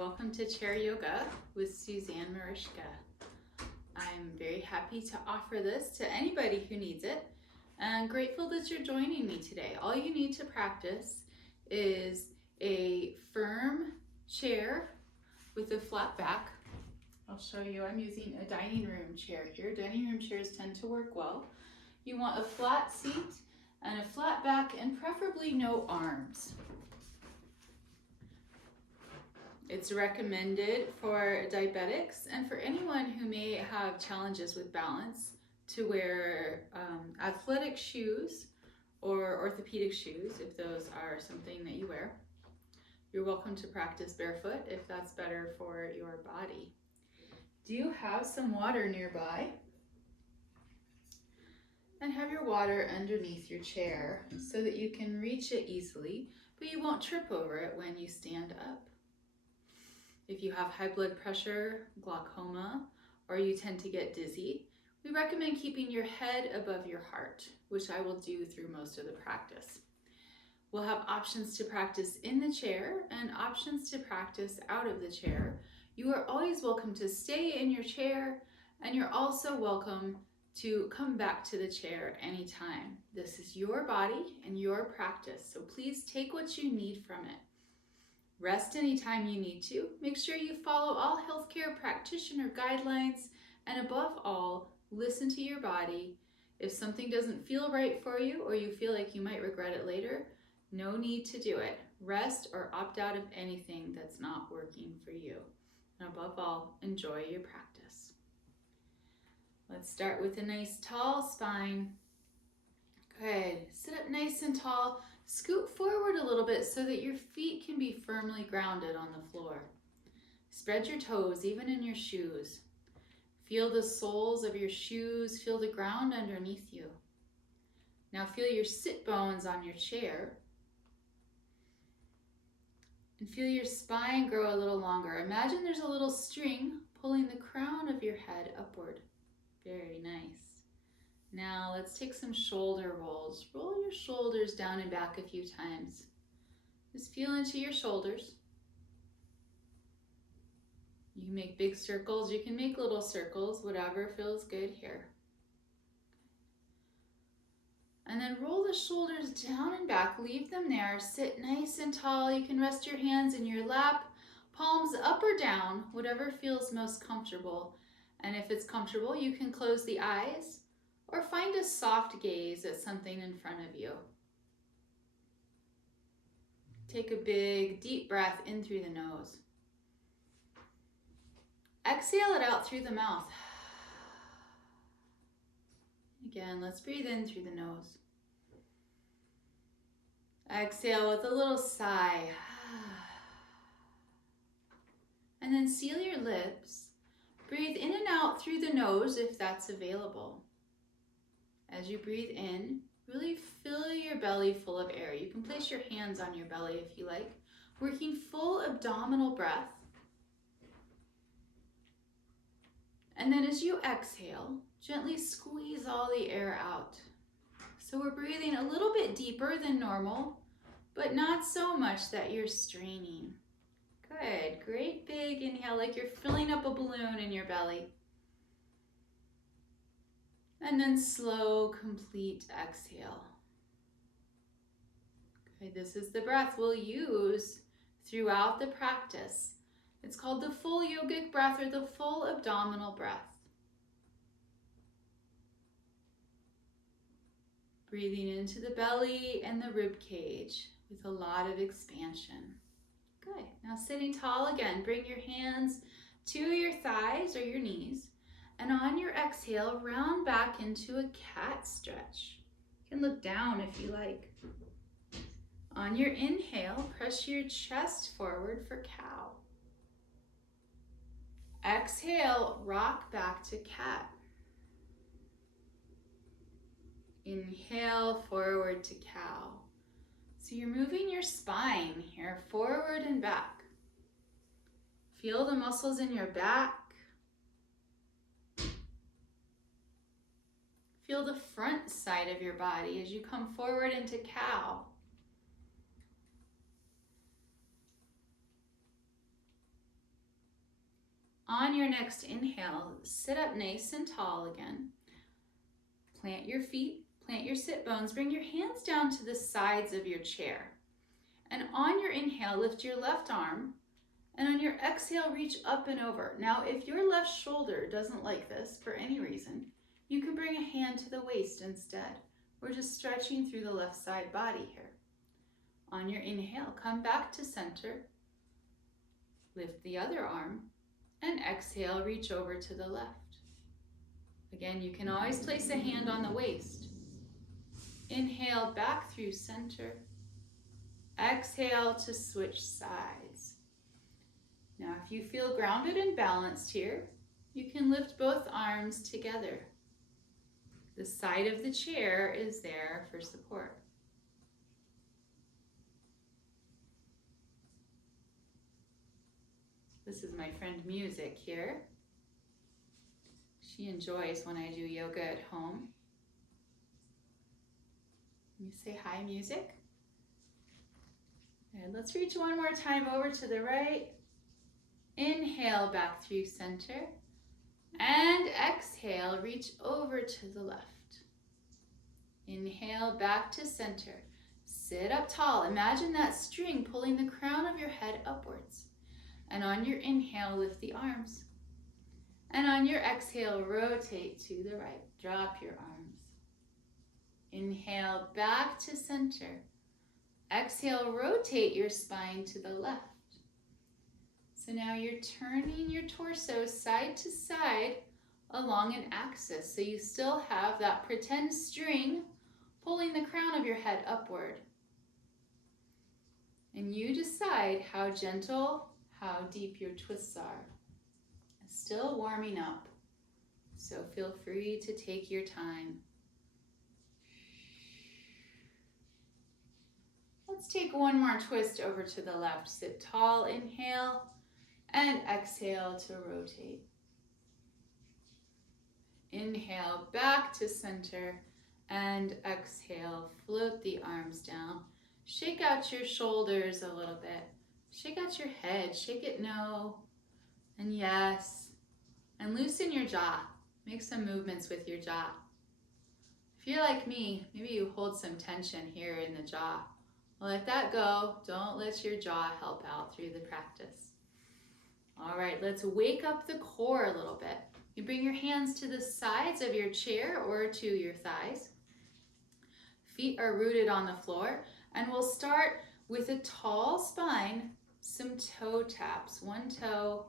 welcome to Chair Yoga with Suzanne Mariska. I'm very happy to offer this to anybody who needs it, and grateful that you're joining me today. All you need to practice is a firm chair with a flat back. I'll show you. I'm using a dining room chair here. Dining room chairs tend to work well. You want a flat seat and a flat back, and preferably no arms. It's recommended for diabetics and for anyone who may have challenges with balance to wear athletic shoes or orthopedic shoes, if those are something that you wear. You're welcome to practice barefoot if that's better for your body. Do you have some water nearby? And have your water underneath your chair so that you can reach it easily, but you won't trip over it when you stand up. If you have high blood pressure, glaucoma, or you tend to get dizzy, we recommend keeping your head above your heart, which I will do through most of the practice. We'll have options to practice in the chair and options to practice out of the chair. You are always welcome to stay in your chair, and you're also welcome to come back to the chair anytime. This is your body and your practice, so please take what you need from it. Rest anytime you need to. Make sure you follow all healthcare practitioner guidelines, and above all, listen to your body. If something doesn't feel right for you or you feel like you might regret it later, no need to do it. Rest or opt out of anything that's not working for you. And above all, enjoy your practice. Let's start with a nice tall spine. Good. Sit up nice and tall. Scoot forward a little bit so that your feet can be firmly grounded on the floor. Spread your toes, even in your shoes. Feel the soles of your shoes, feel the ground underneath you. Now feel your sit bones on your chair. And feel your spine grow a little longer. Imagine there's a little string pulling the crown of your head upward. Very nice. Now let's take some shoulder rolls. Roll your shoulders down and back a few times. Just feel into your shoulders. You can make big circles, you can make little circles, whatever feels good here. And then roll the shoulders down and back, leave them there. Sit nice and tall. You can rest your hands in your lap, palms up or down, whatever feels most comfortable. And if it's comfortable, you can close the eyes or find a soft gaze at something in front of you. Take a big, deep breath in through the nose. Exhale it out through the mouth. Again, let's breathe in through the nose. Exhale with a little sigh. And then seal your lips. Breathe in and out through the nose if that's available. As you breathe in, really fill your belly full of air. You can place your hands on your belly if you like, working full abdominal breath. And then as you exhale, gently squeeze all the air out. So we're breathing a little bit deeper than normal, but not so much that you're straining. Good, great big inhale, like you're filling up a balloon in your belly. And then slow, complete exhale. Okay, this is the breath we'll use throughout the practice. It's called the full yogic breath or the full abdominal breath. Breathing into the belly and the rib cage with a lot of expansion. Good. Now sitting tall again, bring your hands to your thighs or your knees. And on your exhale, round back into a cat stretch. You can look down if you like. On your inhale, press your chest forward for cow. Exhale, rock back to cat. Inhale, forward to cow. So you're moving your spine here, forward and back. Feel the muscles in your back. Feel the front side of your body as you come forward into cow. On your next inhale, sit up nice and tall again. Plant your feet, plant your sit bones, bring your hands down to the sides of your chair. And on your inhale, lift your left arm, and on your exhale, reach up and over. Now, if your left shoulder doesn't like this for any reason, you can bring a hand to the waist instead. We're just stretching through the left side body here. On your inhale, come back to center, lift the other arm, and exhale, reach over to the left. Again, you can always place a hand on the waist. Inhale back through center. Exhale to switch sides. Now, if you feel grounded and balanced here, you can lift both arms together. The side of the chair is there for support. This is my friend Music here. She enjoys when I do yoga at home. You say hi, Music. And let's reach one more time over to the right. Inhale back through center. And exhale, reach over to the left. Inhale back to center. Sit up tall. Imagine that string pulling the crown of your head upwards. And on your inhale, lift the arms. And on your exhale, rotate to the right. Drop your arms. Inhale back to center. Exhale, rotate your spine to the left. So now you're turning your torso side to side along an axis. So you still have that pretend string pulling the crown of your head upward. And you decide how gentle, how deep your twists are. Still warming up, so feel free to take your time. Let's take one more twist over to the left. Sit tall, inhale, and exhale to rotate. Inhale back to center, and exhale, float the arms down. Shake out your shoulders a little bit. Shake out your head, shake it no, and yes. And loosen your jaw. Make some movements with your jaw. If you're like me, maybe you hold some tension here in the jaw. Let that go. Don't let your jaw help out through the practice. All right, let's wake up the core a little bit. You bring your hands to the sides of your chair or to your thighs. Feet are rooted on the floor, and we'll start with a tall spine, some toe taps, one toe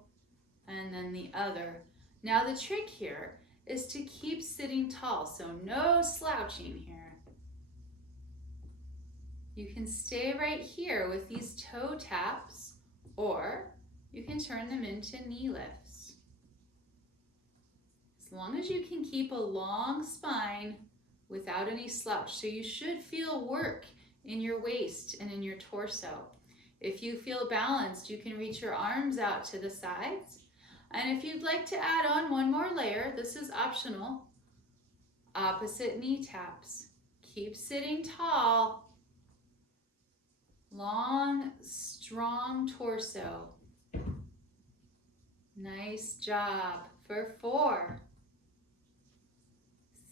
and then the other. Now the trick here is to keep sitting tall, so no slouching here. You can stay right here with these toe taps, or you can turn them into knee lifts. As long as you can keep a long spine without any slouch. So you should feel work in your waist and in your torso. If you feel balanced, you can reach your arms out to the sides. And if you'd like to add on one more layer, this is optional. Opposite knee taps. Keep sitting tall. Long, strong torso. Nice job. For 4,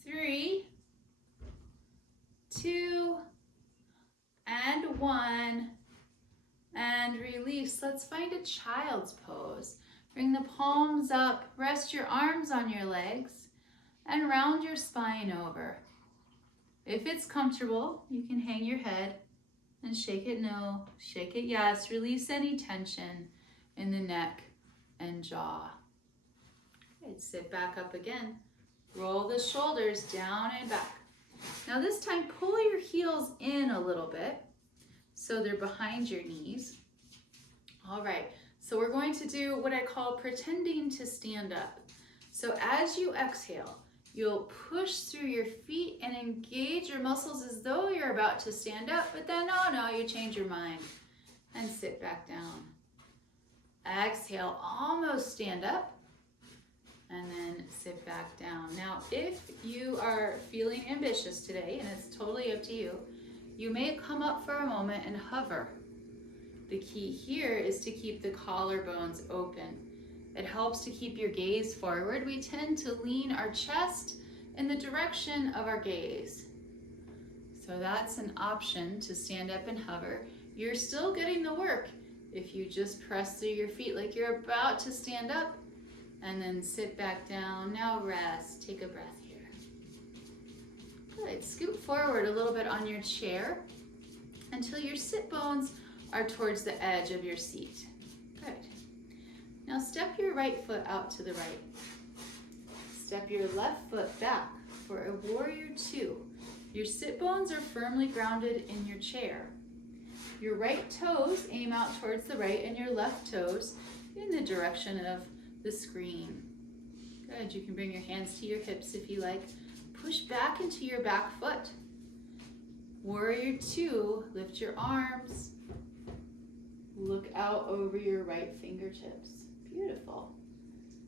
3, 2, and 1. And release. Let's find a child's pose. Bring the palms up, rest your arms on your legs, and round your spine over. If it's comfortable, you can hang your head and shake it no, shake it yes. Release any tension in the neck and jaw. Good. Sit back up again. Roll the shoulders down and back. Now this time, pull your heels in a little bit so they're behind your knees. All right. So we're going to do what I call pretending to stand up. So as you exhale, you'll push through your feet and engage your muscles as though you're about to stand up, but then, oh no, you change your mind and sit back down. Exhale, almost stand up, and then sit back down. Now, if you are feeling ambitious today, and it's totally up to you, you may come up for a moment and hover. The key here is to keep the collarbones open. It helps to keep your gaze forward. We tend to lean our chest in the direction of our gaze. So that's an option to stand up and hover. You're still getting the work if you just press through your feet like you're about to stand up and then sit back down. Now rest, take a breath here. Good, scoot forward a little bit on your chair until your sit bones are towards the edge of your seat. Good. Now step your right foot out to the right. Step your left foot back for a warrior two. Your sit bones are firmly grounded in your chair. Your right toes aim out towards the right and your left toes in the direction of the screen. Good, you can bring your hands to your hips if you like. Push back into your back foot. Warrior two, lift your arms. Look out over your right fingertips. Beautiful.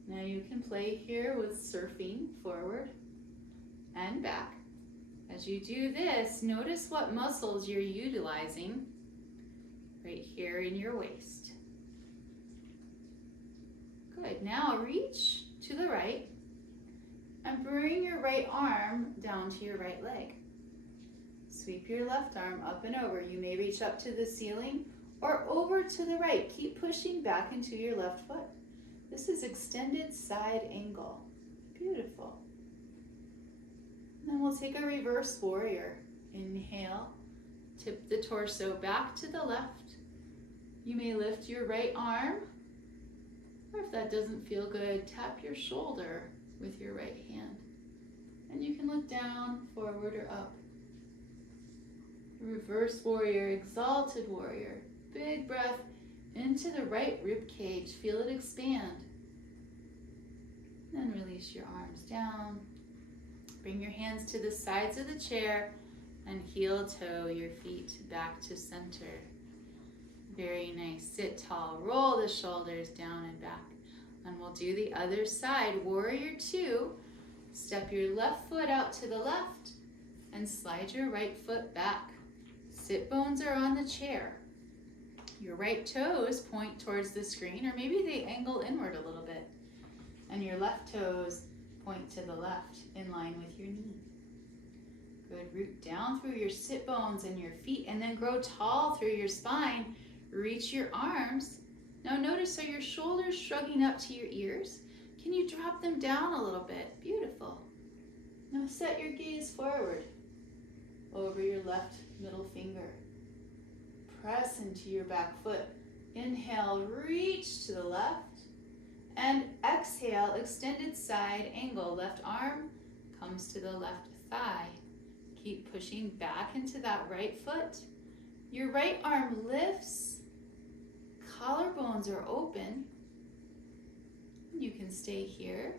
Now you can play here with surfing forward and back. As you do this, notice what muscles you're utilizing right here in your waist. Good, now reach to the right and bring your right arm down to your right leg. Sweep your left arm up and over. You may reach up to the ceiling or over to the right. Keep pushing back into your left foot. This is extended side angle. Beautiful. Then we'll take a reverse warrior. Inhale, tip the torso back to the left. You may lift your right arm, or if that doesn't feel good, tap your shoulder with your right hand. And you can look down, forward, or up. Reverse warrior, exalted warrior. Big breath into the right rib cage. Feel it expand. Then release your arms down. Bring your hands to the sides of the chair and heel toe your feet back to center. Very nice. Sit tall. Roll the shoulders down and back. And we'll do the other side. Warrior two. Step your left foot out to the left and slide your right foot back. Sit bones are on the chair. Your right toes point towards the screen, or maybe they angle inward a little bit. And your left toes point to the left in line with your knee. Good, root down through your sit bones and your feet and then grow tall through your spine. Reach your arms. Now notice, are your shoulders shrugging up to your ears? Can you drop them down a little bit? Beautiful. Now set your gaze forward over your left middle finger. Press into your back foot. Inhale, reach to the left. And exhale, extended side angle. Left arm comes to the left thigh. Keep pushing back into that right foot. Your right arm lifts. Collarbones are open. You can stay here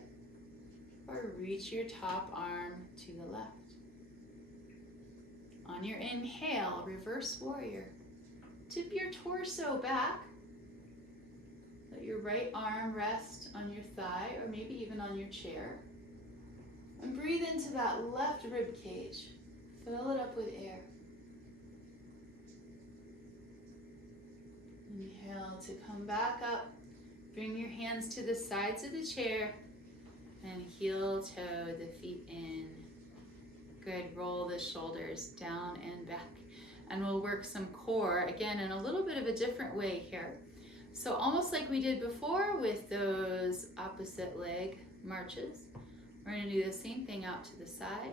or reach your top arm to the left. On your inhale, reverse warrior. Tip your torso back. Let your right arm rest on your thigh or maybe even on your chair. And breathe into that left rib cage. Fill it up with air. Inhale to come back up. Bring your hands to the sides of the chair and heel toe the feet in. Good, roll the shoulders down and back. And we'll work some core, again, in a little bit of a different way here. So almost like we did before with those opposite leg marches, we're going to do the same thing out to the side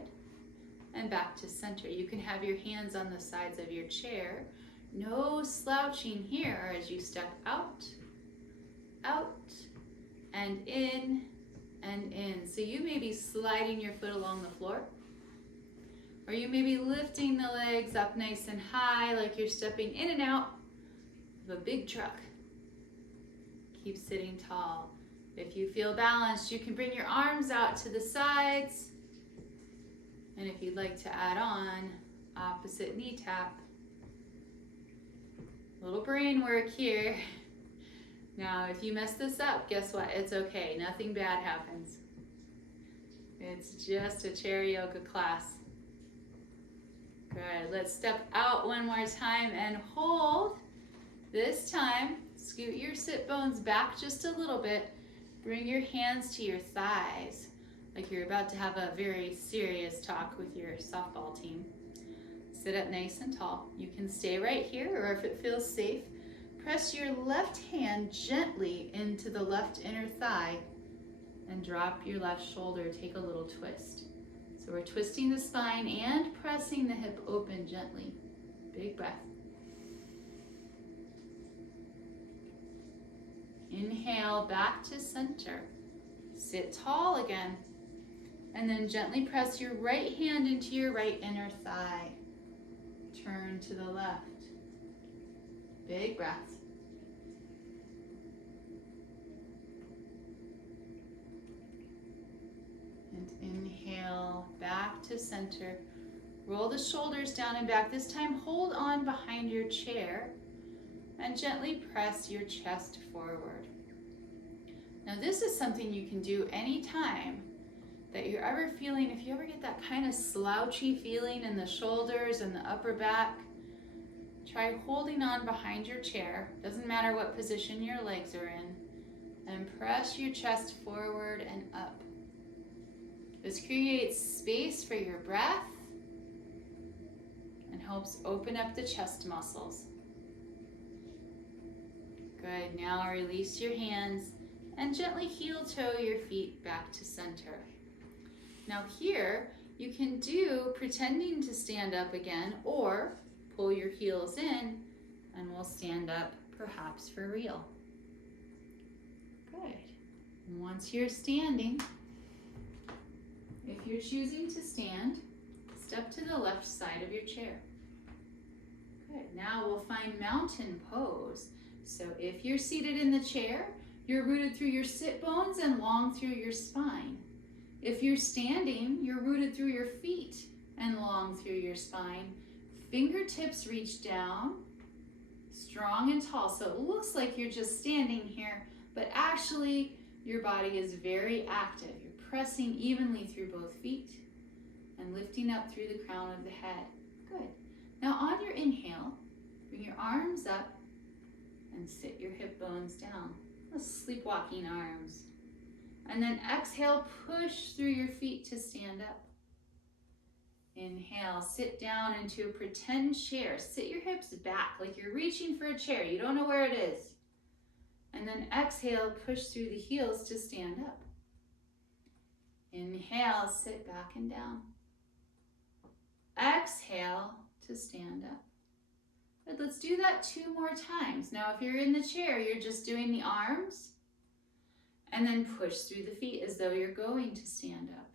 and back to center. You can have your hands on the sides of your chair. No slouching here as you step out, out, and in, and in. So you may be sliding your foot along the floor, or you may be lifting the legs up nice and high like you're stepping in and out of a big truck. Keep sitting tall. If you feel balanced, you can bring your arms out to the sides. And if you'd like to add on, opposite knee tap. Little brain work here. Now, if you mess this up, guess what? It's okay. Nothing bad happens. It's just a chair yoga class. Good. Let's step out one more time and hold. This time, scoot your sit bones back just a little bit Bring your hands to your thighs, like you're about to have a very serious talk with your softball team. Sit up nice and tall. You can stay right here, or if it feels safe, press your left hand gently into the left inner thigh and drop your left shoulder. Take a little twist. So we're twisting the spine and pressing the hip open gently. Big breath. Inhale, back to center. Sit tall again. And then gently press your right hand into your right inner thigh. Turn to the left. Big breath. And inhale, back to center. Roll the shoulders down and back. This time, hold on behind your chair and gently press your chest forward. Now, this is something you can do anytime that you're ever feeling, if you ever get that kind of slouchy feeling in the shoulders and the upper back, try holding on behind your chair, doesn't matter what position your legs are in, and press your chest forward and up. This creates space for your breath and helps open up the chest muscles. Good, now release your hands and gently heel toe your feet back to center. Now here, you can do pretending to stand up again, or pull your heels in and we'll stand up perhaps for real. Good. And once you're standing, if you're choosing to stand, step to the left side of your chair. Good. Now we'll find mountain pose. So if you're seated in the chair, you're rooted through your sit bones and long through your spine. If you're standing, you're rooted through your feet and long through your spine. Fingertips reach down, strong and tall. So it looks like you're just standing here, but actually your body is very active. You're pressing evenly through both feet and lifting up through the crown of the head. Good. Now on your inhale, bring your arms up and sit your hip bones down. Sleepwalking arms. And then exhale, push through your feet to stand up. Inhale, sit down into a pretend chair. Sit your hips back like you're reaching for a chair. You don't know where it is. And then exhale, push through the heels to stand up. Inhale, sit back and down. Exhale to stand up. Good, let's do that 2 more times. Now, if you're in the chair, you're just doing the arms and then push through the feet as though you're going to stand up.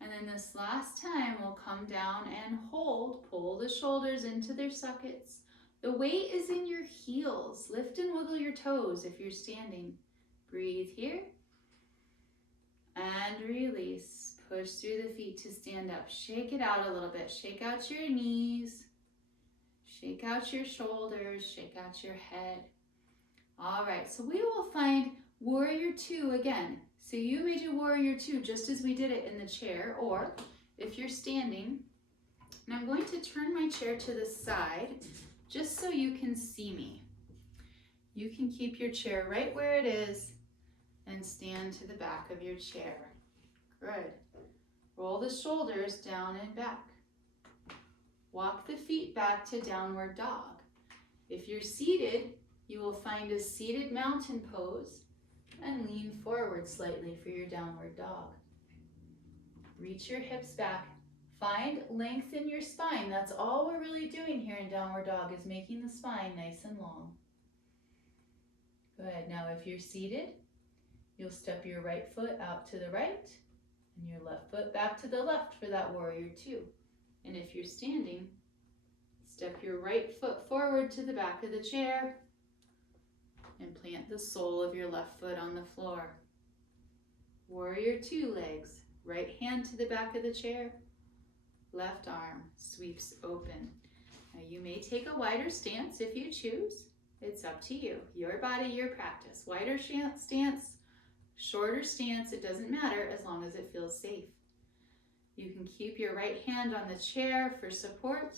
And then this last time, we'll come down and hold, pull the shoulders into their sockets. The weight is in your heels. Lift and wiggle your toes if you're standing. Breathe here. And release. Push through the feet to stand up. Shake it out a little bit. Shake out your knees. Shake out your shoulders. Shake out your head. All right, so we will find Warrior 2 again. So you may do Warrior 2 just as we did it in the chair, or if you're standing, and I'm going to turn my chair to the side just so you can see me. You can keep your chair right where it is and stand to the back of your chair. Good. Roll the shoulders down and back. Walk the feet back to downward dog. If you're seated, you will find a seated mountain pose and lean forward slightly for your downward dog. Reach your hips back. Find length in your spine. That's all we're really doing here in downward dog, is making the spine nice and long. Good. Now if you're seated, you'll step your right foot out to the right and your left foot back to the left for that Warrior 2. And if you're standing, step your right foot forward to the back of the chair and plant the sole of your left foot on the floor. Warrior 2 legs. Right hand to the back of the chair. Left arm sweeps open. Now you may take a wider stance if you choose. It's up to you. Your body, your practice. Wider stance, shorter stance, it doesn't matter as long as it feels safe. You can keep your right hand on the chair for support,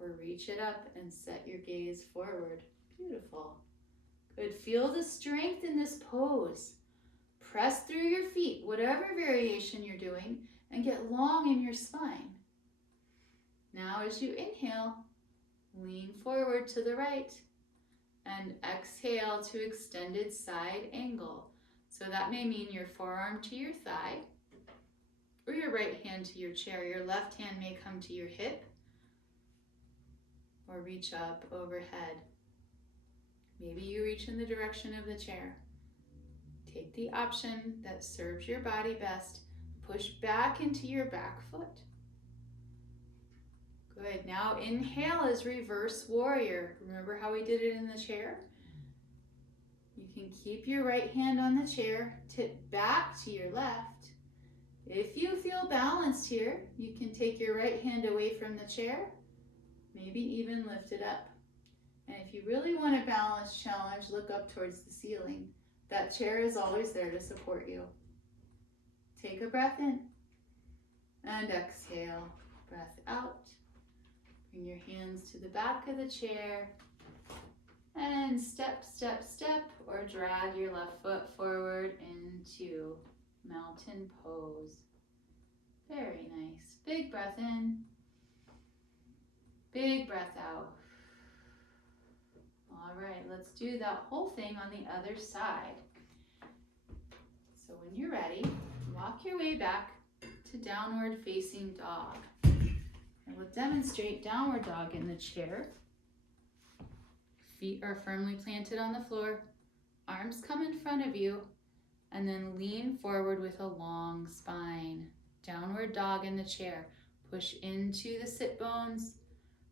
or reach it up and set your gaze forward. Beautiful. Good. Feel the strength in this pose. Press through your feet, whatever variation you're doing, and get long in your spine. Now as you inhale, lean forward to the right and exhale to extended side angle. So that may mean your forearm to your thigh or your right hand to your chair. Your left hand may come to your hip or reach up overhead. Maybe you reach in the direction of the chair. Take the option that serves your body best. Push back into your back foot. Good. Now inhale as reverse warrior. Remember how we did it in the chair? You can keep your right hand on the chair, tip back to your left. If you feel balanced here, you can take your right hand away from the chair, maybe even lift it up. And if you really want a balance challenge, look up towards the ceiling. That chair is always there to support you. Take a breath in and exhale. Breath out. Bring your hands to the back of the chair and step, step, step, or drag your left foot forward into mountain pose. Very nice. Big breath in. Big breath out. All right, let's do that whole thing on the other side. So when you're ready, walk your way back to downward facing dog. And we'll demonstrate downward dog in the chair. Feet are firmly planted on the floor. Arms come in front of you. And then lean forward with a long spine. Downward dog in the chair. Push into the sit bones.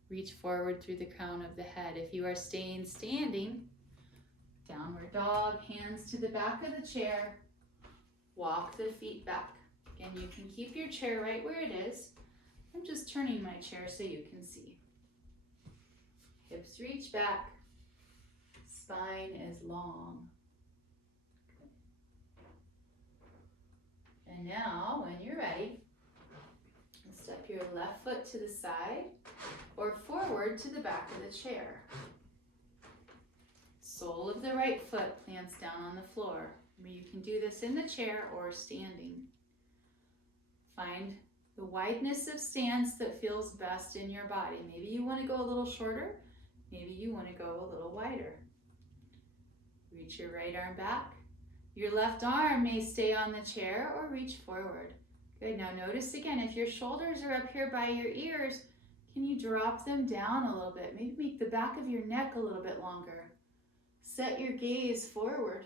Reach forward through the crown of the head. If you are staying standing, downward dog, hands to the back of the chair. Walk the feet back. Again, you can keep your chair right where it is. I'm just turning my chair so you can see. Hips reach back. Spine is long. And now, when you're ready, step your left foot to the side or forward to the back of the chair. Sole of the right foot plants down on the floor. You can do this in the chair or standing. Find the wideness of stance that feels best in your body. Maybe you want to go a little shorter. Maybe you want to go a little wider. Reach your right arm back. Your left arm may stay on the chair or reach forward. Good. Now notice again, if your shoulders are up here by your ears, can you drop them down a little bit? Maybe make the back of your neck a little bit longer. Set your gaze forward.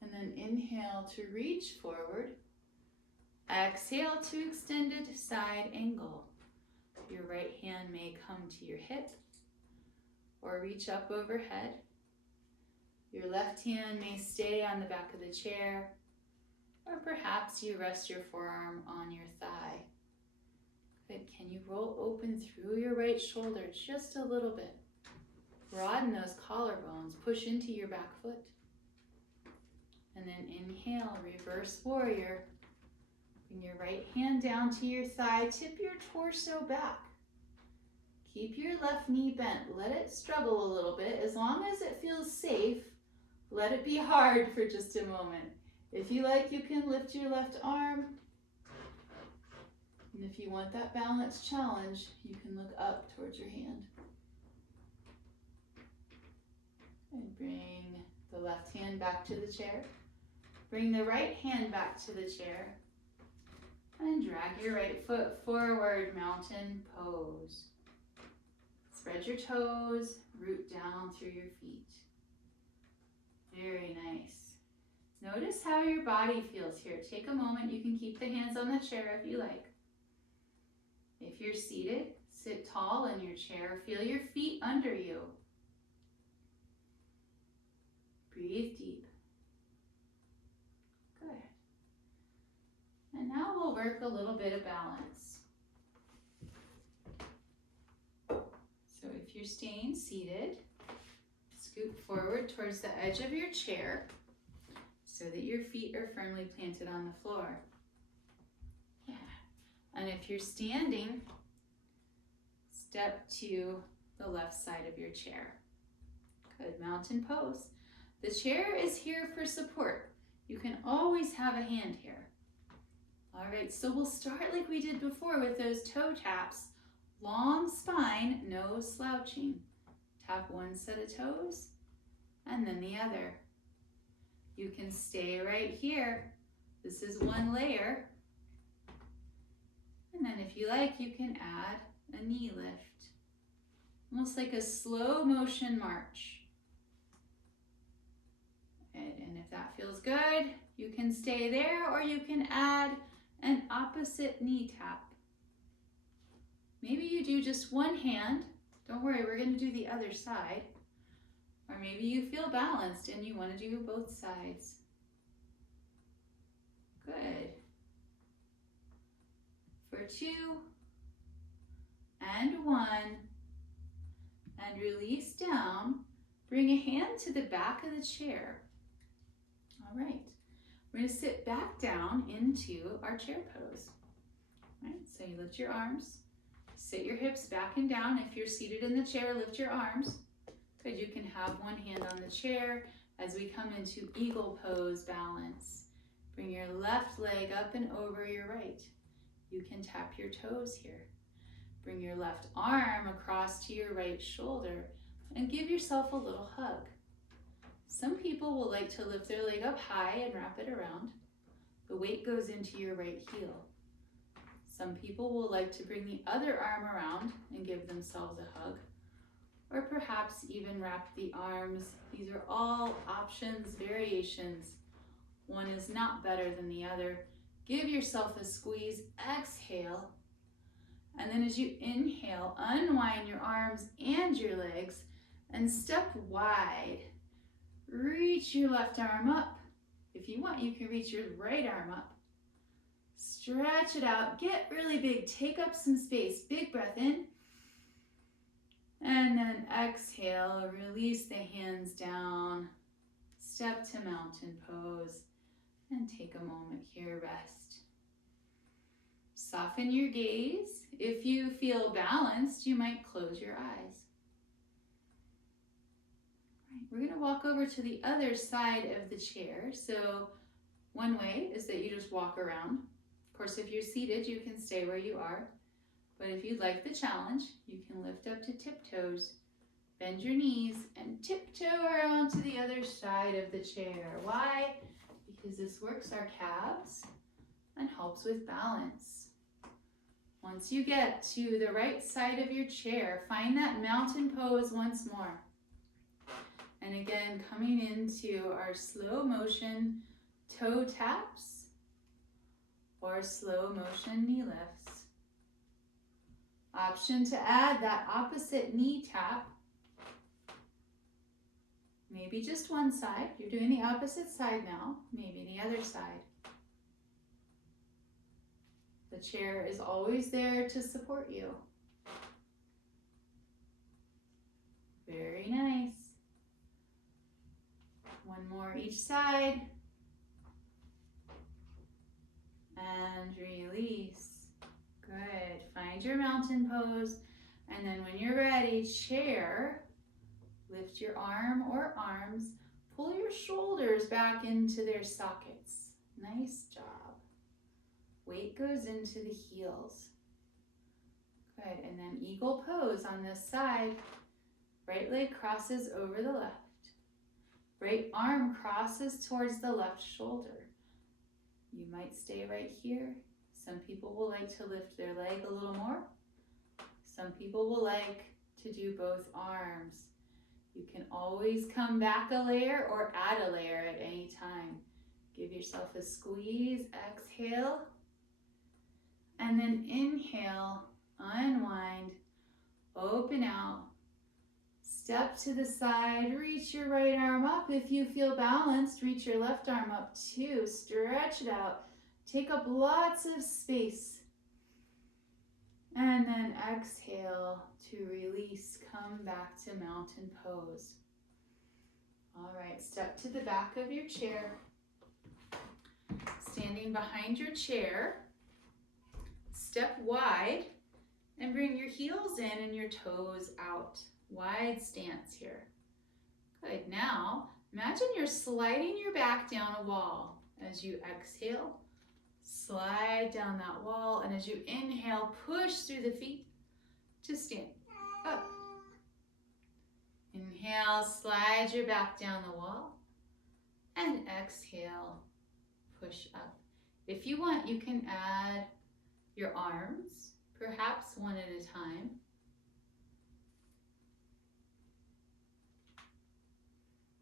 And then inhale to reach forward. Exhale to extended side angle. Your right hand may come to your hip or reach up overhead. Your left hand may stay on the back of the chair, or perhaps you rest your forearm on your thigh. Good. Can you roll open through your right shoulder just a little bit? Broaden those collarbones. Push into your back foot. And then inhale, reverse warrior. Bring your right hand down to your thigh. Tip your torso back. Keep your left knee bent. Let it struggle a little bit. As long as it feels safe, let it be hard for just a moment. If you like, you can lift your left arm. And if you want that balance challenge, you can look up towards your hand. And bring the left hand back to the chair. Bring the right hand back to the chair. And drag your right foot forward, mountain pose. Spread your toes, root down through your feet. Very nice. Notice how your body feels here. Take a moment. You can keep the hands on the chair if you like. If you're seated, sit tall in your chair. Feel your feet under you. Breathe deep. Good. And now we'll work a little bit of balance. So if you're staying seated, scoot forward towards the edge of your chair so that your feet are firmly planted on the floor. Yeah. And if you're standing, step to the left side of your chair. Good, mountain pose. The chair is here for support. You can always have a hand here. All right, so we'll start like we did before with those toe taps. Long spine, no slouching. Tap one set of toes and then the other. You can stay right here. This is one layer. And then if you like, you can add a knee lift. Almost like a slow motion march. And if that feels good, you can stay there or you can add an opposite knee tap. Maybe you do just one hand. Don't worry, we're going to do the other side. Or maybe you feel balanced and you want to do both sides. Good. For 2 and 1 and release down. Bring a hand to the back of the chair. All right. We're going to sit back down into our chair pose. All right, so you lift your arms. Sit your hips back and down. If you're seated in the chair, lift your arms. Good, you can have one hand on the chair as we come into eagle pose balance. Bring your left leg up and over your right. You can tap your toes here. Bring your left arm across to your right shoulder and give yourself a little hug. Some people will like to lift their leg up high and wrap it around. The weight goes into your right heel. Some people will like to bring the other arm around and give themselves a hug, or perhaps even wrap the arms. These are all options, variations. One is not better than the other. Give yourself a squeeze, exhale, and then as you inhale, unwind your arms and your legs and step wide. Reach your left arm up. If you want, you can reach your right arm up. Stretch it out, get really big, take up some space. Big breath in. And then exhale, release the hands down. Step to mountain pose and take a moment here, rest. Soften your gaze. If you feel balanced, you might close your eyes. Right, we're going to walk over to the other side of the chair. So one way is that you just walk around. Of course, if you're seated, you can stay where you are. But if you'd like the challenge, you can lift up to tiptoes, bend your knees, and tiptoe around to the other side of the chair. Why? Because this works our calves and helps with balance. Once you get to the right side of your chair, find that mountain pose once more. And again, coming into our slow motion toe taps or slow motion knee lifts. Option to add that opposite knee tap. Maybe just one side. You're doing the opposite side now. Maybe the other side. The chair is always there to support you. Very nice. One more each side. And release. Good. Find your mountain pose. And then when you're ready, chair. Lift your arm or arms. Pull your shoulders back into their sockets. Nice job. Weight goes into the heels. Good. And then eagle pose on this side. Right leg crosses over the left. Right arm crosses towards the left shoulder. You might stay right here. Some people will like to lift their leg a little more. Some people will like to do both arms. You can always come back a layer or add a layer at any time. Give yourself a squeeze, exhale, and then inhale, unwind, open out, step to the side, reach your right arm up. If you feel balanced, reach your left arm up too. Stretch it out. Take up lots of space. And then exhale to release. Come back to mountain pose. All right, step to the back of your chair. Standing behind your chair. Step wide and bring your heels in and your toes out. Wide stance here. Good. Now, imagine you're sliding your back down a wall. As you exhale, slide down that wall, and as you inhale, push through the feet to stand up. Inhale, slide your back down the wall, and exhale, push up. If you want, you can add your arms, perhaps one at a time.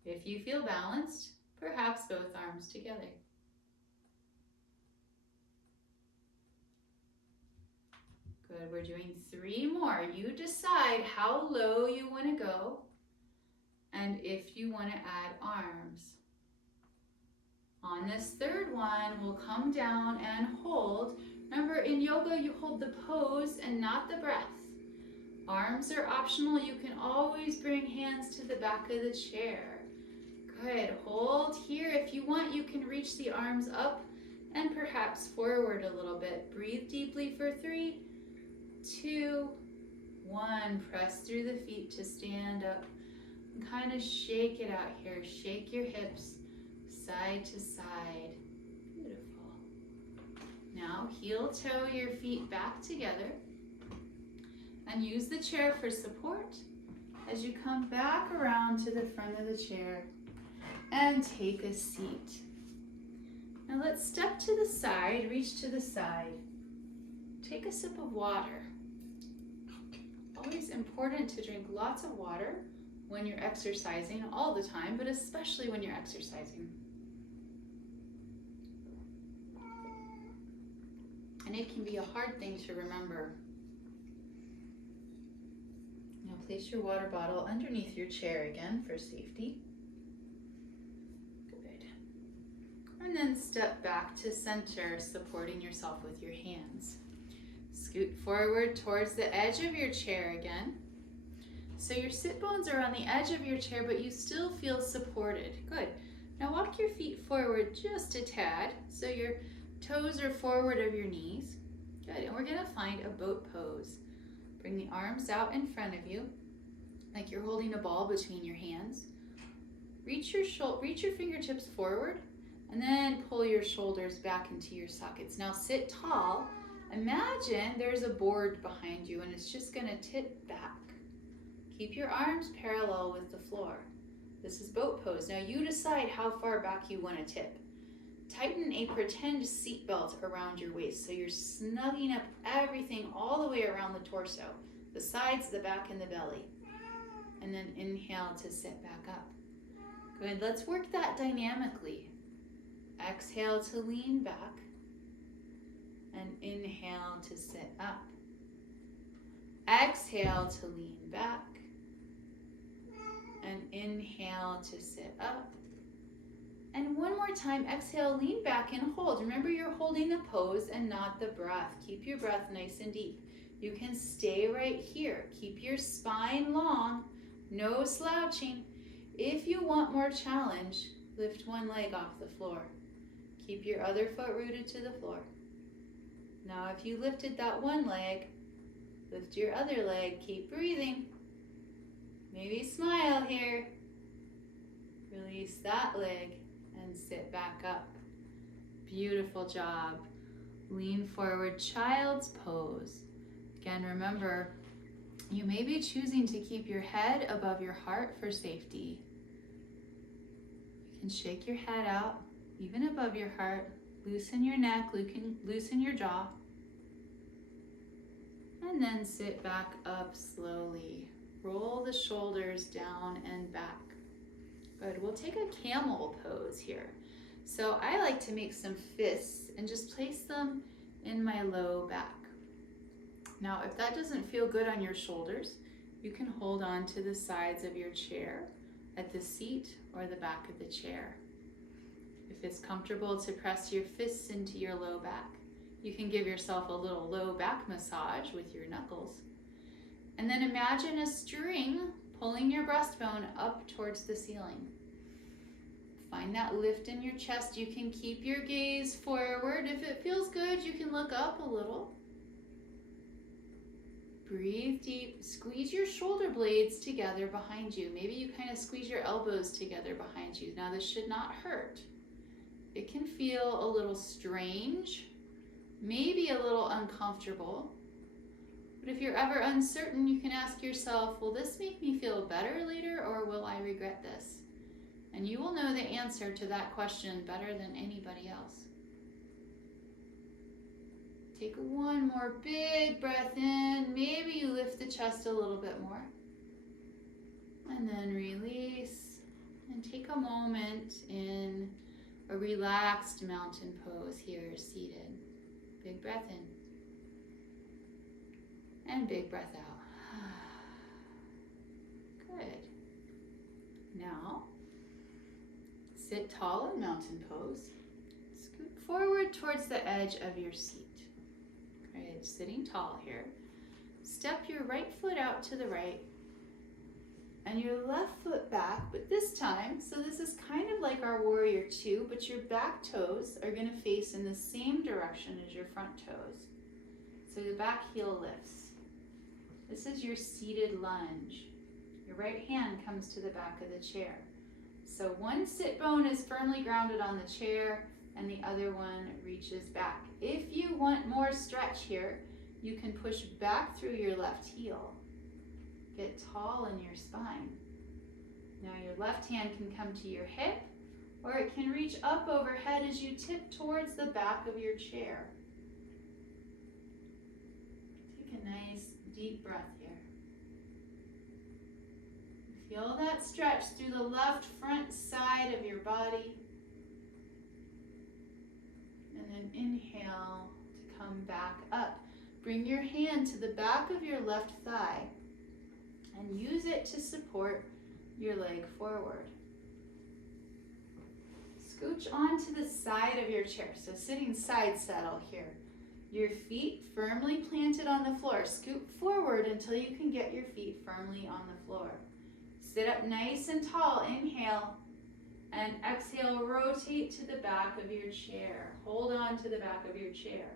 If you feel balanced, perhaps both arms together. Good, we're doing 3 more. You decide how low you want to go and if you want to add arms. On this third one, we'll come down and hold. Remember, in yoga, you hold the pose and not the breath. Arms are optional. You can always bring hands to the back of the chair. Good, hold here. If you want, you can reach the arms up and perhaps forward a little bit. Breathe deeply for 3, 2, 1. Press through the feet to stand up. And kind of shake it out here. Shake your hips side to side. Beautiful. Now heel toe your feet back together and use the chair for support as you come back around to the front of the chair and take a seat. Now let's step to the side, reach to the side. Take a sip of water. Always important to drink lots of water when you're exercising, all the time, but especially when you're exercising. And it can be a hard thing to remember. Now place your water bottle underneath your chair again for safety. Good. And then step back to center, supporting yourself with your hands. Scoot forward towards the edge of your chair again. So your sit bones are on the edge of your chair, but you still feel supported. Good. Now walk your feet forward just a tad, so your toes are forward of your knees. Good, and we're gonna find a boat pose. Bring the arms out in front of you, like you're holding a ball between your hands. Reach your fingertips forward, and then pull your shoulders back into your sockets. Now sit tall. Imagine there's a board behind you, and it's just gonna tip back. Keep your arms parallel with the floor. This is boat pose. Now you decide how far back you wanna tip. Tighten a pretend seat belt around your waist, so you're snugging up everything all the way around the torso, the sides, the back, and the belly. And then inhale to sit back up. Good, let's work that dynamically. Exhale to lean back, and inhale to sit up. Exhale to lean back, and inhale to sit up. And one more time, exhale, lean back and hold. Remember, you're holding the pose and not the breath. Keep your breath nice and deep. You can stay right here. Keep your spine long, no slouching. If you want more challenge, lift one leg off the floor. Keep your other foot rooted to the floor. Now, if you lifted that one leg, lift your other leg. Keep breathing. Maybe smile here. Release that leg and sit back up. Beautiful job. Lean forward, child's pose. Again, remember, you may be choosing to keep your head above your heart for safety. You can shake your head out, even above your heart. Loosen your neck, loosen your jaw. And then sit back up slowly. Roll the shoulders down and back. Good, we'll take a camel pose here. So I like to make some fists and just place them in my low back. Now, if that doesn't feel good on your shoulders, you can hold on to the sides of your chair at the seat or the back of the chair. If it's comfortable to press your fists into your low back, you can give yourself a little low back massage with your knuckles. And then imagine a string pulling your breastbone up towards the ceiling. Find that lift in your chest. You can keep your gaze forward. If it feels good, you can look up a little. Breathe deep. Squeeze your shoulder blades together behind you. Maybe you kind of squeeze your elbows together behind you. Now this should not hurt. It can feel a little strange, maybe a little uncomfortable. But if you're ever uncertain, you can ask yourself, will this make me feel better later, or will I regret this? And you will know the answer to that question better than anybody else. Take one more big breath in. Maybe you lift the chest a little bit more. And then release. And take a moment in a relaxed mountain pose here, seated. Big breath in. And big breath out. Good. Now, sit tall in mountain pose. Scoot forward towards the edge of your seat. Good, sitting tall here. Step your right foot out to the right and your left foot back, but this time, so this is kind of like our warrior two, but your back toes are going to face in the same direction as your front toes. So the back heel lifts. This is your seated lunge. Your right hand comes to the back of the chair. So one sit bone is firmly grounded on the chair and the other one reaches back. If you want more stretch here, you can push back through your left heel. Get tall in your spine. Now your left hand can come to your hip, or it can reach up overhead as you tip towards the back of your chair. Take a nice deep breath here. Feel that stretch through the left front side of your body. And then inhale to come back up. Bring your hand to the back of your left thigh and use it to support your leg forward. Scooch onto the side of your chair. So sitting side saddle here. Your feet firmly planted on the floor. Scoot forward until you can get your feet firmly on the floor. Sit up nice and tall. Inhale. And exhale, rotate to the back of your chair. Hold on to the back of your chair.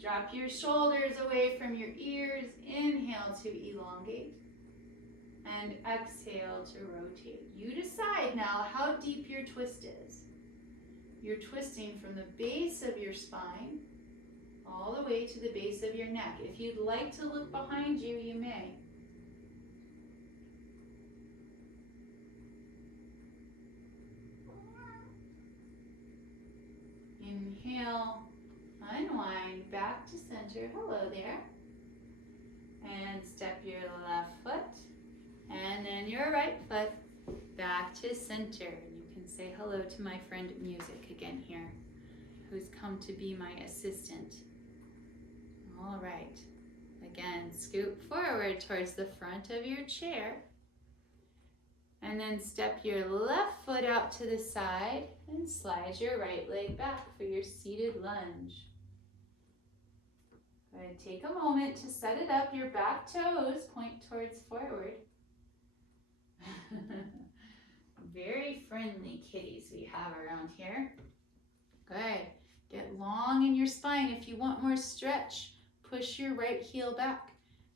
Drop your shoulders away from your ears. Inhale to elongate. And exhale to rotate. You decide now how deep your twist is. You're twisting from the base of your spine all the way to the base of your neck. If you'd like to look behind you, you may. Inhale, unwind back to center. Hello there. And step your left foot and then your right foot back to center. You can say hello to my friend Music again here, who's come to be my assistant. All right. Again, scoot forward towards the front of your chair. And then step your left foot out to the side and slide your right leg back for your seated lunge. Go ahead, take a moment to set it up. Your back toes point towards forward. Very friendly kitties we have around here. Good. Get long in your spine. If you want more stretch, push your right heel back.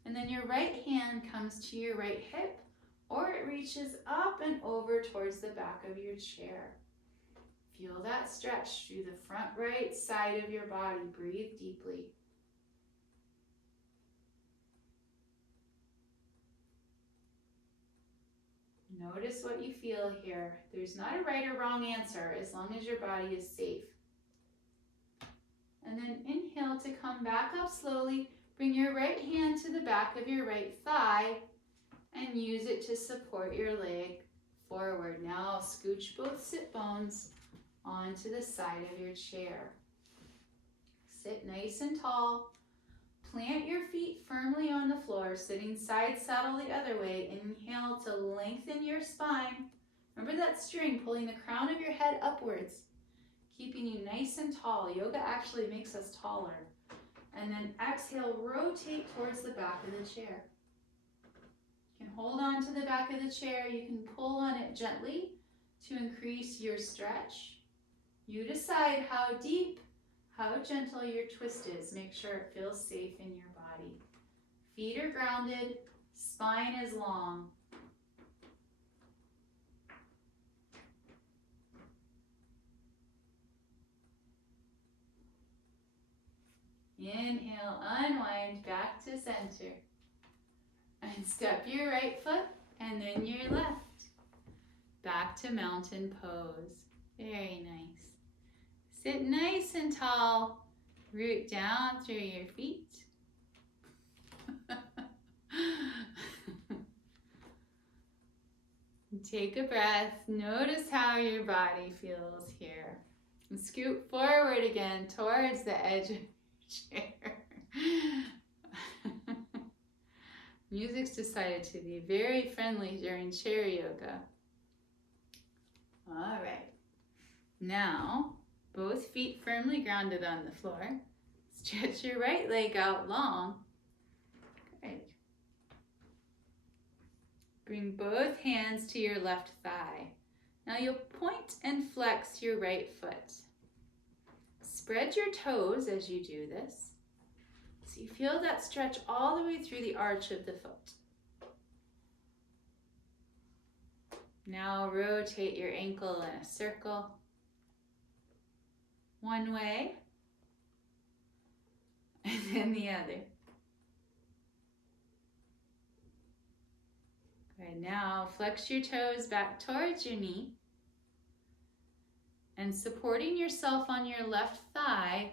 And then your right hand comes to your right hip, or it reaches up and over towards the back of your chair. Feel that stretch through the front right side of your body. Breathe deeply. Notice what you feel here. There's not a right or wrong answer as long as your body is safe. And then inhale to come back up slowly. Bring your right hand to the back of your right thigh and use it to support your leg forward. Now scooch both sit bones onto the side of your chair. Sit nice and tall. Plant your feet firmly on the floor, sitting side saddle the other way. Inhale to lengthen your spine. Remember that string pulling the crown of your head upwards, keeping you nice and tall. Yoga actually makes us taller. And then exhale, rotate towards the back of the chair. You can hold on to the back of the chair. You can pull on it gently to increase your stretch. You decide how deep, how gentle your twist is. Make sure it feels safe in your body. Feet are grounded, spine is long. Inhale, unwind back to center. And step your right foot and then your left. Back to mountain pose. Very nice. Sit nice and tall. Root down through your feet. Take a breath. Notice how your body feels here. And scoot forward again towards the edge of your chair. Music's decided to be very friendly during chair yoga. All right. Now, both feet firmly grounded on the floor. Stretch your right leg out long. Good. Bring both hands to your left thigh. Now you'll point and flex your right foot. Spread your toes as you do this. So you feel that stretch all the way through the arch of the foot. Now rotate your ankle in a circle. One way, and then the other. Good. Now flex your toes back towards your knee. And supporting yourself on your left thigh,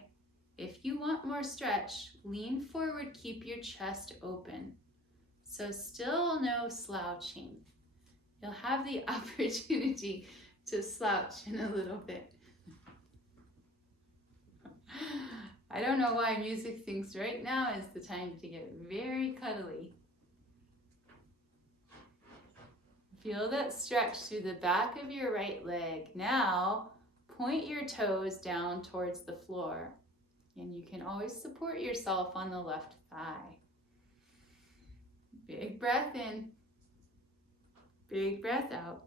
if you want more stretch, lean forward, keep your chest open. So still no slouching. You'll have the opportunity to slouch in a little bit. I don't know why music thinks right now is the time to get very cuddly. Feel that stretch through the back of your right leg. Now, point your toes down towards the floor. And you can always support yourself on the left thigh. Big breath in. Big breath out.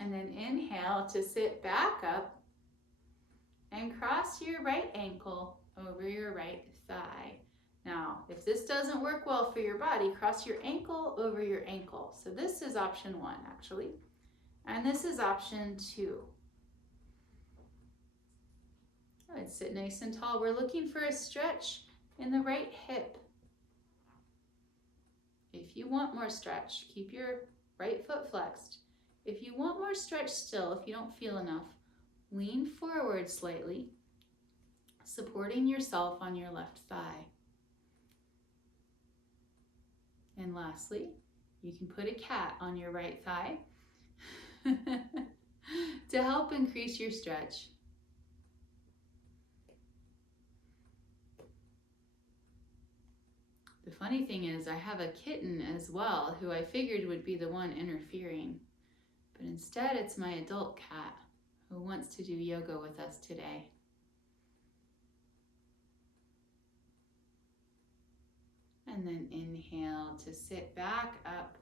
And then inhale to sit back up and cross your right ankle over your right thigh. Now, if this doesn't work well for your body, cross your ankle over your ankle. So this is option 1, actually. And this is option 2. Good. Sit nice and tall. We're looking for a stretch in the right hip. If you want more stretch, keep your right foot flexed. If you want more stretch still, if you don't feel enough, lean forward slightly, supporting yourself on your left thigh. And lastly, you can put a cat on your right thigh to help increase your stretch. The funny thing is, I have a kitten as well who I figured would be the one interfering, but instead it's my adult cat who wants to do yoga with us today. And then inhale to sit back up.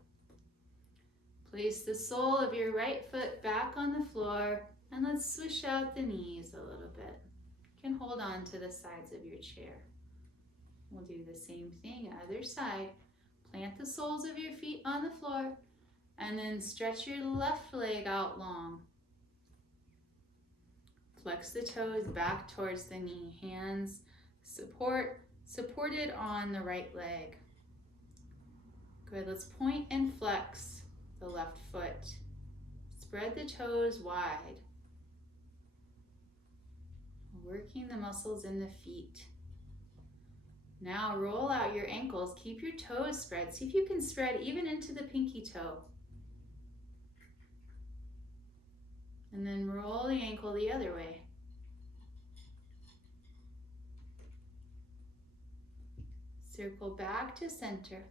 Place the sole of your right foot back on the floor and let's swish out the knees a little bit. You can hold on to the sides of your chair. We'll do the same thing, other side. Plant the soles of your feet on the floor and then stretch your left leg out long. Flex the toes back towards the knee. Hands supported on the right leg. Good, let's point and flex the left foot. Spread the toes wide. Working the muscles in the feet. Now roll out your ankles. Keep your toes spread. See if you can spread even into the pinky toe. And then roll the ankle the other way. Circle back to center.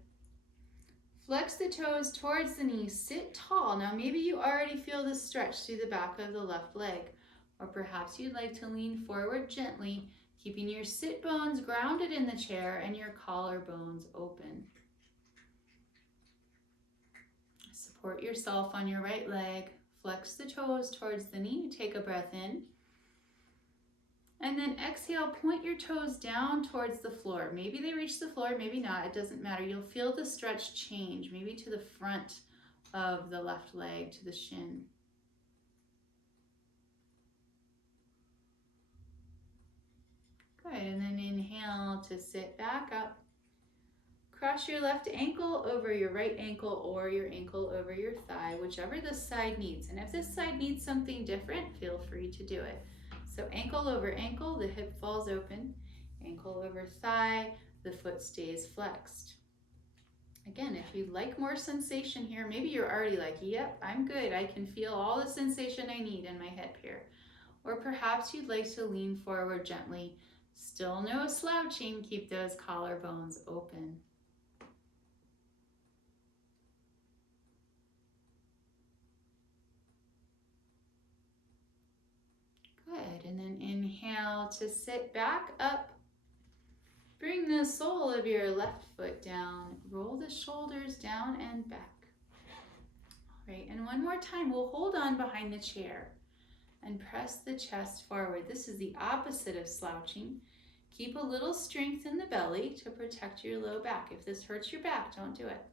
Flex the toes towards the knees. Sit tall. Now maybe you already feel the stretch through the back of the left leg. Or perhaps you'd like to lean forward gently, keeping your sit bones grounded in the chair and your collarbones open. Support yourself on your right leg. Flex the toes towards the knee. Take a breath in. And then exhale, point your toes down towards the floor. Maybe they reach the floor, maybe not, it doesn't matter. You'll feel the stretch change, maybe to the front of the left leg, to the shin. Good, and then inhale to sit back up. Cross your left ankle over your right ankle or your ankle over your thigh, whichever this side needs. And if this side needs something different, feel free to do it. So ankle over ankle, the hip falls open. Ankle over thigh, the foot stays flexed. Again, if you'd like more sensation here, maybe you're already like, yep, I'm good. I can feel all the sensation I need in my hip here. Or perhaps you'd like to lean forward gently. Still no slouching, keep those collarbones open. Good, and then inhale to sit back up. Bring the sole of your left foot down. Roll the shoulders down and back. All right, and one more time, we'll hold on behind the chair and press the chest forward. This is the opposite of slouching. Keep a little strength in the belly to protect your low back. If this hurts your back, don't do it.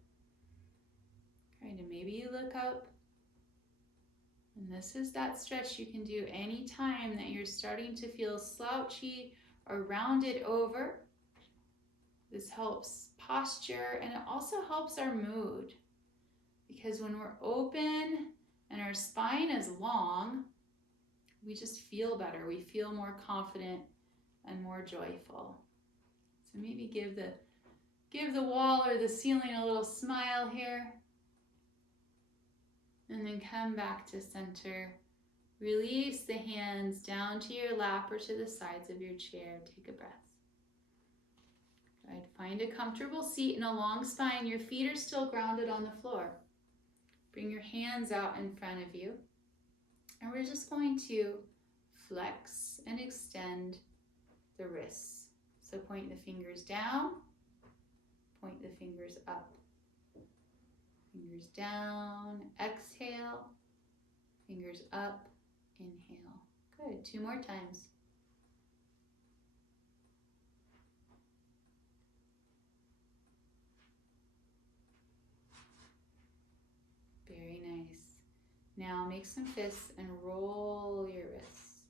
All right, and maybe you look up. And this is that stretch you can do anytime that you're starting to feel slouchy or rounded over. This helps posture, and it also helps our mood, because when we're open and our spine is long, we just feel better. We feel more confident and more joyful. So maybe give the wall or the ceiling a little smile here. And then come back to center. Release the hands down to your lap or to the sides of your chair. Take a breath. Good. Find a comfortable seat and a long spine. Your feet are still grounded on the floor. Bring your hands out in front of you. And we're just going to flex and extend the wrists. So point the fingers down, point the fingers up. Fingers down, exhale, fingers up, inhale. Good, 2 more times. Very nice. Now make some fists and roll your wrists.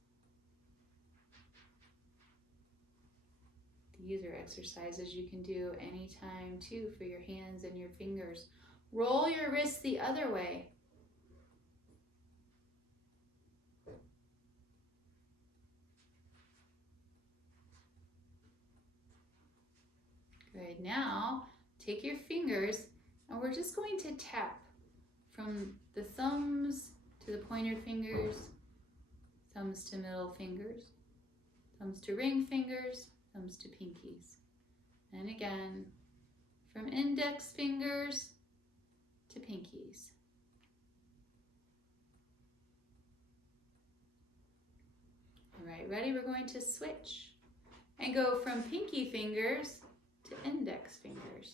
These are exercises you can do anytime too for your hands and your fingers. Roll your wrists the other way. Good. Now take your fingers and we're just going to tap from the thumbs to the pointer fingers, thumbs to middle fingers, thumbs to ring fingers, thumbs to pinkies. And again, from index fingers to pinkies. All right, ready? We're going to switch and go from pinky fingers to index fingers.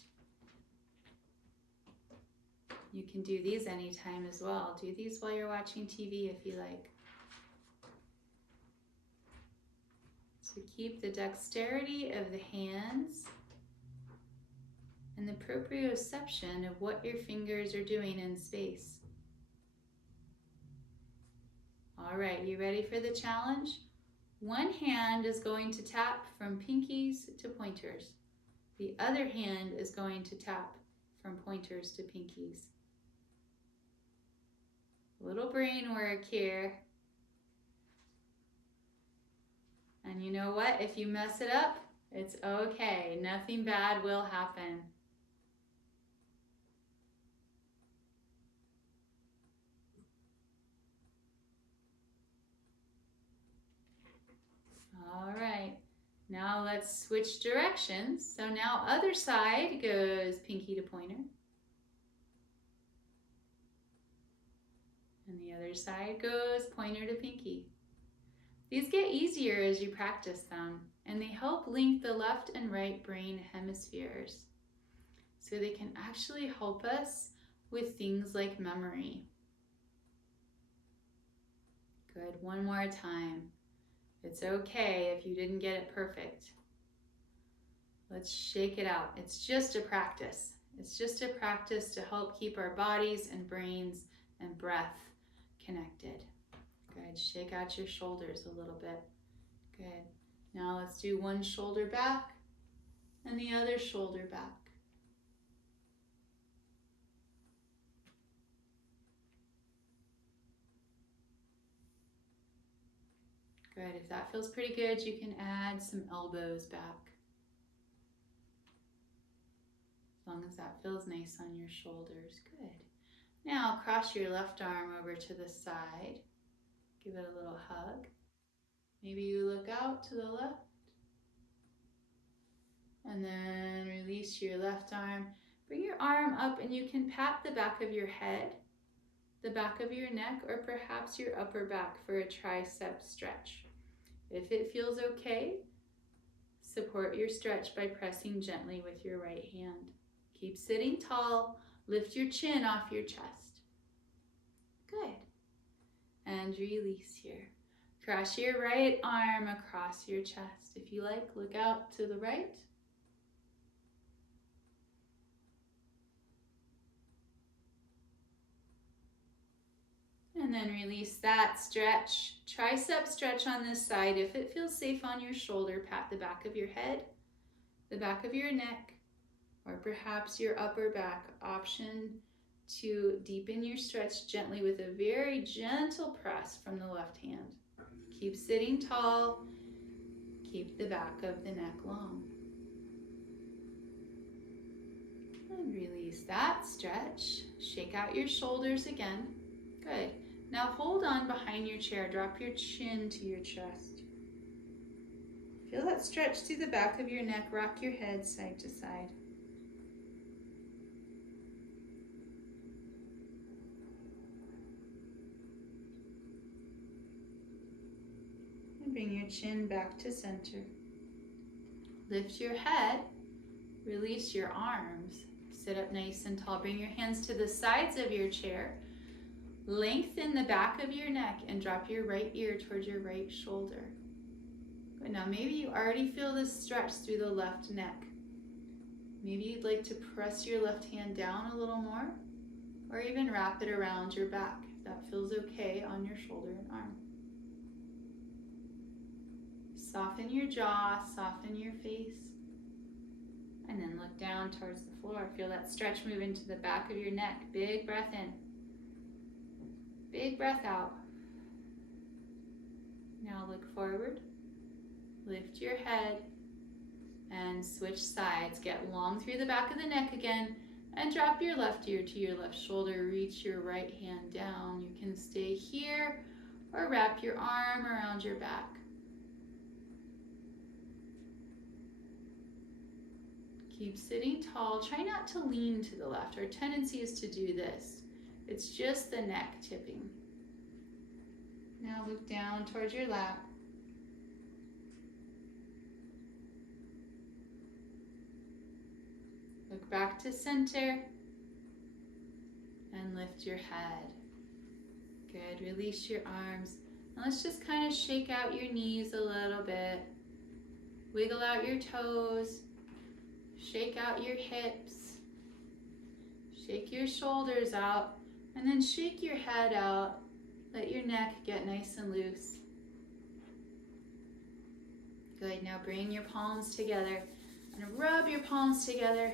You can do these anytime as well. Do these while you're watching TV if you like. So keep the dexterity of the hands and the proprioception of what your fingers are doing in space. All right, you ready for the challenge? One hand is going to tap from pinkies to pointers. The other hand is going to tap from pointers to pinkies. Little brain work here. And you know what? If you mess it up, it's okay. Nothing bad will happen. All right, now let's switch directions. So now other side goes pinky to pointer. And the other side goes pointer to pinky. These get easier as you practice them, and they help link the left and right brain hemispheres. So they can actually help us with things like memory. Good, one more time. It's okay if you didn't get it perfect. Let's shake it out. It's just a practice. It's just a practice to help keep our bodies and brains and breath connected. Good. Shake out your shoulders a little bit. Good. Now let's do one shoulder back and the other shoulder back. Good. If that feels pretty good, you can add some elbows back. As long as that feels nice on your shoulders. Good. Now cross your left arm over to the side. Give it a little hug. Maybe you look out to the left. And then release your left arm. Bring your arm up and you can pat the back of your head, the back of your neck, or perhaps your upper back for a tricep stretch. If it feels okay, support your stretch by pressing gently with your right hand. Keep sitting tall. Lift your chin off your chest. Good. And release here. Cross your right arm across your chest. If you like, look out to the right. And then release that stretch. Tricep stretch on this side. If it feels safe on your shoulder, pat the back of your head, the back of your neck, or perhaps your upper back. Option to deepen your stretch gently with a very gentle press from the left hand. Keep sitting tall. Keep the back of the neck long. And release that stretch. Shake out your shoulders again. Good. Now hold on behind your chair. Drop your chin to your chest. Feel that stretch through the back of your neck. Rock your head side to side. And bring your chin back to center. Lift your head. Release your arms. Sit up nice and tall. Bring your hands to the sides of your chair. Lengthen the back of your neck and drop your right ear towards your right shoulder. Good. Now maybe you already feel this stretch through the left neck. Maybe you'd like to press your left hand down a little more, or even wrap it around your back if that feels okay on your shoulder and arm. Soften your jaw, soften your face, and then look down towards the floor. Feel that stretch move into the back of your neck. Big breath in. Big breath out. Now look forward. Lift your head and switch sides. Get long through the back of the neck again and drop your left ear to your left shoulder. Reach your right hand down. You can stay here or wrap your arm around your back. Keep sitting tall. Try not to lean to the left. Our tendency is to do this. It's just the neck tipping. Now look down towards your lap. Look back to center and lift your head. Good. Release your arms. And let's just kind of shake out your knees a little bit. Wiggle out your toes. Shake out your hips. Shake your shoulders out. And then shake your head out. Let your neck get nice and loose. Good. Now bring your palms together and rub your palms together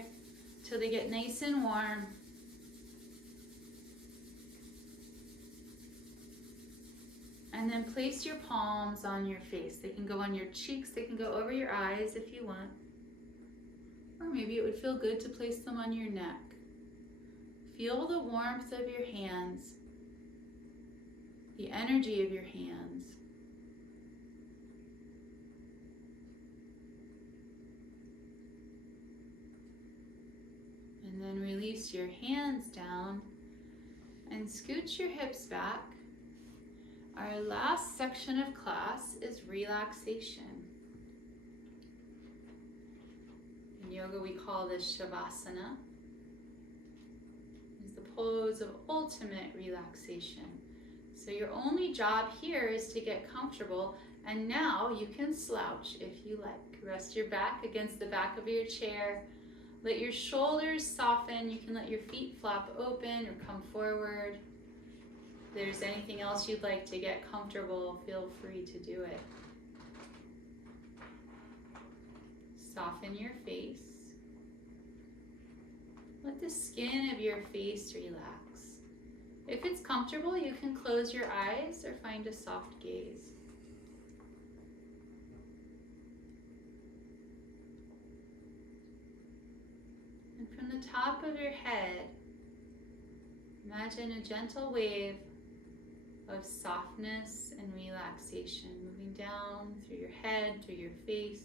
till they get nice and warm. And then place your palms on your face. They can go on your cheeks. They can go over your eyes if you want. Or maybe it would feel good to place them on your neck. Feel the warmth of your hands, the energy of your hands. And then release your hands down and scooch your hips back. Our last section of class is relaxation. In yoga, we call this Shavasana. It's the pose of ultimate relaxation. So your only job here is to get comfortable And now you can slouch if you like. Rest your back against the back of your chair. Let your shoulders soften. You can let your feet flap open or come forward. If there's anything else you'd like to get comfortable, feel free to do it. Soften your face. Let the skin of your face relax. If it's comfortable, you can close your eyes or find a soft gaze. And from the top of your head, imagine a gentle wave of softness and relaxation moving down through your head, through your face,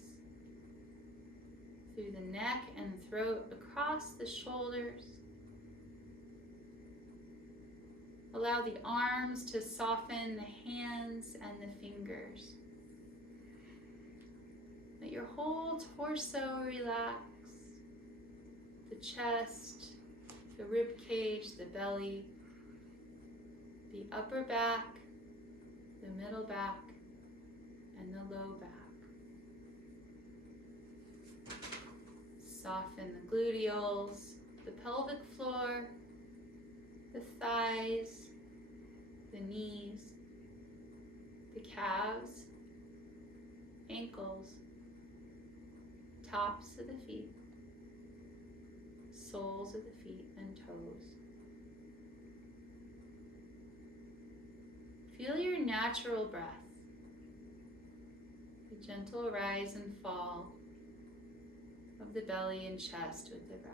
through the neck and throat, across the shoulders. Allow the arms to soften, the hands and the fingers. Let your whole torso relax. The chest, the rib cage, the belly, the upper back, the middle back, and the low back. Soften the gluteals, the pelvic floor, the thighs, the knees, the calves, ankles, tops of the feet, soles of the feet and toes. Feel your natural breath, the gentle rise and fall of the belly and chest with the breath.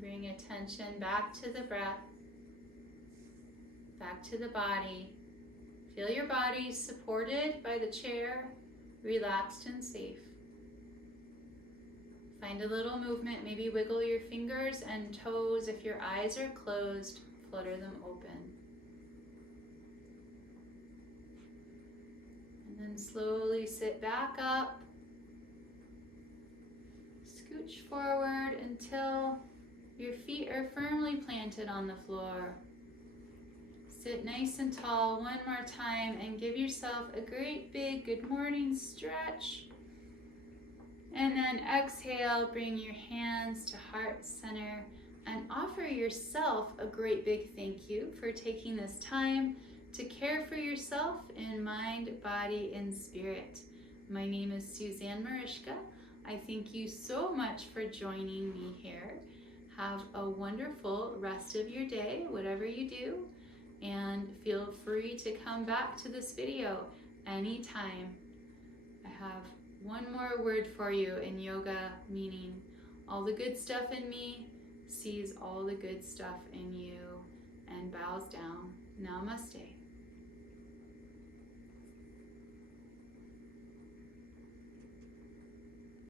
Bring attention back to the breath, back to the body. Feel your body supported by the chair, relaxed and safe. Find a little movement, maybe wiggle your fingers and toes. If your eyes are closed, flutter them open. And then slowly sit back up. Scooch forward until your feet are firmly planted on the floor. Sit nice and tall one more time and give yourself a great big good morning stretch. And then exhale, bring your hands to heart center and offer yourself a great big thank you for taking this time to care for yourself in mind, body, and spirit. My name is Suzanne Marischka. I thank you so much for joining me here. Have a wonderful rest of your day, whatever you do, and feel free to come back to this video anytime. I have one more word for you in yoga, meaning all the good stuff in me sees all the good stuff in you and bows down. Namaste.